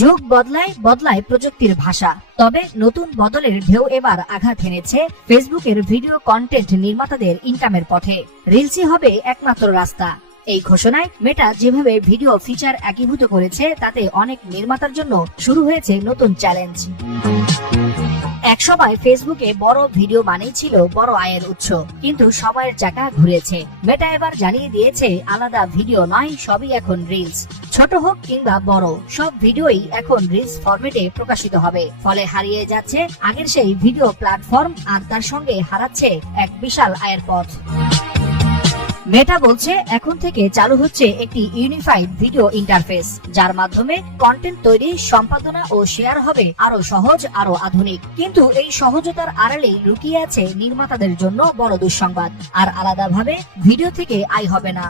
যুগ বদলায় বদলায় প্রযুক্তির ভাষা, তবে নতুন বদলের ঢেউ এবার আঘাত হেনেছে ফেসবুকের ভিডিও কন্টেন্ট নির্মাতাদের ইনকামের পথে। রিলসই হবে একমাত্র রাস্তা। এই ঘোষণায় মেটা যেভাবে ভিডিও ফিচার একীভূত করেছে, তাতে অনেক নির্মাতার জন্য শুরু হয়েছে নতুন চ্যালেঞ্জ। একসময় ফেসবুকে বড় ভিডিও মানেই ছিল বড় আয়ের উৎস, কিন্তু সময়ের চাকা ঘুরেছে। মেটা এবার জানিয়ে দিয়েছে, আলাদা ভিডিও নয়, সবই এখন রিলস। ছোট হোক কিংবা বড়, সব ভিডিওই এখন রিলস ফরম্যাটে প্রকাশিত হবে। ফলে হারিয়ে যাচ্ছে আগের সেই ভিডিও প্ল্যাটফর্ম, আর তার সঙ্গে হারাচ্ছে এক বিশাল আয়ের পথ। মেটা বলছে, এখন থেকে চালু হচ্ছে একটি ইউনিফাইড ভিডিও ইন্টারফেস, যার মাধ্যমে কন্টেন্ট তৈরি, সম্পাদনা ও শেয়ার হবে আরো সহজ, আরো আধুনিক। কিন্তু এই সহজতার আড়ালেই লুকিয়ে আছে নির্মাতাদের জন্য বড় দুঃসংবাদ। আর আলাদাভাবে ভিডিও থেকে আয় হবে না।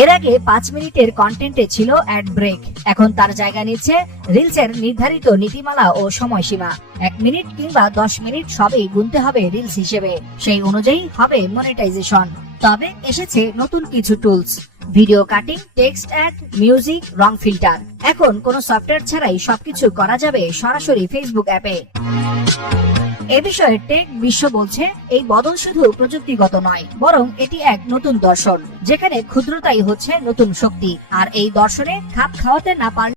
এর আগে 5 মিনিটের কন্টেন্টে ছিল অ্যাড ব্রেক, এখন তার জায়গা নিচ্ছে রিলসের নির্ধারিত নীতিমালা ও সময়সীমা। 1 মিনিট কিংবা 10 মিনিট সবই গুনতে হবে রিলস হিসেবে, সেই অনুযায়ী হবে মনিটাইজেশন। তবে এসেছে নতুন কিছু tools, video cutting, text add, music, রং ফিল্টার। এখন কোনো সফটওয়্যার ছাড়াই সবকিছু করা যাবে সরাসরি ফেসবুক অ্যাপে। এ বিষয়ে টেক বিশ্ব বলছে, এই বদল শুধু প্রযুক্তিগত নয়, বরং এটি এক নতুন দর্শন, যেখানে ক্ষুদ্রতাই হচ্ছে নতুন শক্তি। আর এই দর্শনে খাপ খাওয়াতে না পারলে